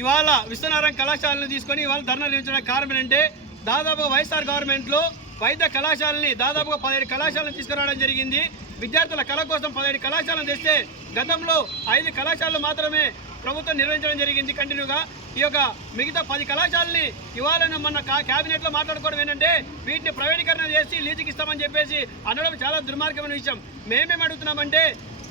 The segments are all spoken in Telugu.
ఇవాళ విశ్వనారాయణ కళాశాలను తీసుకొని ఇవాళ ధర్నా నిర్వహించడానికి కారణం ఏంటంటే దాదాపు వైఎస్ఆర్ గవర్నమెంట్లో వైద్య కళాశాలని దాదాపుగా పదిహేడు కళాశాలను తీసుకురావడం జరిగింది. విద్యార్థుల కళ కోసం పదిహేడు కళాశాలను తెస్తే గతంలో ఐదు కళాశాలలు మాత్రమే ప్రభుత్వం నిర్వహించడం జరిగింది కంటిన్యూగా. ఈ యొక్క మిగతా పది కళాశాలని ఇవాళ మన క్యాబినెట్లో మాట్లాడుకోవడం ఏంటంటే వీటిని ప్రైవేటీకరణ చేసి లీజుకి ఇస్తామని చెప్పేసి అనడం చాలా దుర్మార్గమైన విషయం. మేమేం అడుగుతున్నామంటే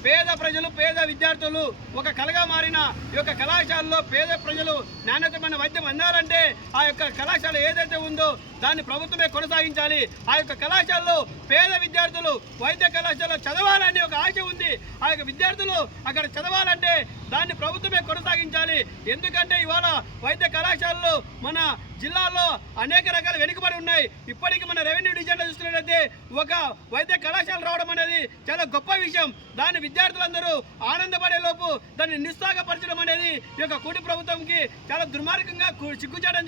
పేద ప్రజలు పేద విద్యార్థులు ఒక కళగా మారిన ఈ యొక్క కళాశాలలో పేద ప్రజలు నాణ్యతమైన వైద్యం అందాలంటే ఆ యొక్క కళాశాల ఏదైతే ఉందో దాన్ని ప్రభుత్వమే కొనసాగించాలి. ఆ యొక్క కళాశాలలో పేద విద్యార్థులు వైద్య కళాశాలలో చదవాలని ఒక ఆశ ఉంది. ఆ యొక్క విద్యార్థులు అక్కడ చదవాలంటే దాన్ని ప్రభుత్వమే కొనసాగించాలి. ఎందుకంటే ఇవాళ వైద్య కళాశాలలు మన జిల్లాలో అనేక రకాల వెనుకబడి ఉన్నాయి. ఇప్పటికీ మన రెవెన్యూ డివిజన్లో చూస్తున్నట్లయితే ఒక వైద్య కళాశాల రావడం అనేది చాలా గొప్ప విషయం. దాన్ని విద్యార్థులందరూ ఆనందపడే లోపు దాన్ని నిస్సాగపరచడం అనేది ఈ యొక్క కూటి ప్రభుత్వంకి చాలా దుర్మార్గంగా కు-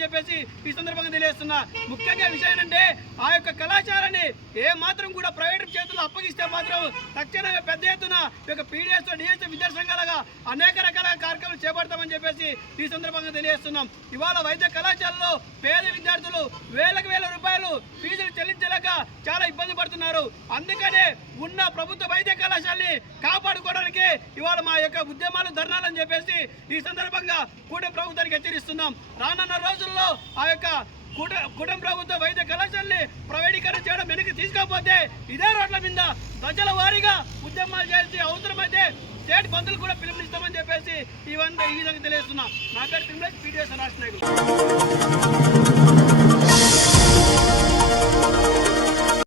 చెప్పేసి ఈ సందర్భంగా తెలియజేస్తున్నా. ముఖ్యంగా విషయం ఏంటంటే ఆ యొక్క కళాశాలని ఏ మాత్రం కూడా ప్రైవేట్ చేతుల్లో అప్పగిస్తే మాత్రం తక్షణమే పెద్ద ఎత్తున ఈ యొక్క పీడిఎస్ డిఎస్ విద్యా సంఘాలుగా అనేక రకాల కార్యక్రమాలు చేపడతామని చెప్పేసి ఈ సందర్భంగా తెలియజేస్తున్నాం. ఇవాళ వైద్య కళాశాలలో పేద విద్యార్థులు వేలకు వేల రూపాయలు ఫీజులు చెల్లించలేక చాలా ఇబ్బంది పడుతున్నారు. అందుకనే ఉన్న ప్రభుత్వ వైద్య కళాశాలని కాపాడుకోవడానికి ఇవాళ మా యొక్క ఉద్యమాలు ధర్నాలని చెప్పేసి ఈ సందర్భంగా కూట ప్రభుత్వానికి హెచ్చరిస్తున్నాం. రానున్న రోజుల్లో ఆ యొక్క కుట కుటుంబ ప్రభుత్వ వైద్య కళాశాలని ప్రైవేటీకరణ చేయడం వెనక్కి తీసుకోకపోతే ఇదే రోడ్ల మీద ప్రజల వారీగా ఉద్యమాలు చేసి అవసరమైతే స్టేట్ బంధువులు కూడా పిలుపునిస్తారు. ఇవన్నీ ఈ విధంగా తెలియజేస్తున్నా. నా పేరు తిరుమల పీడిఎస్ రాష్ట్ర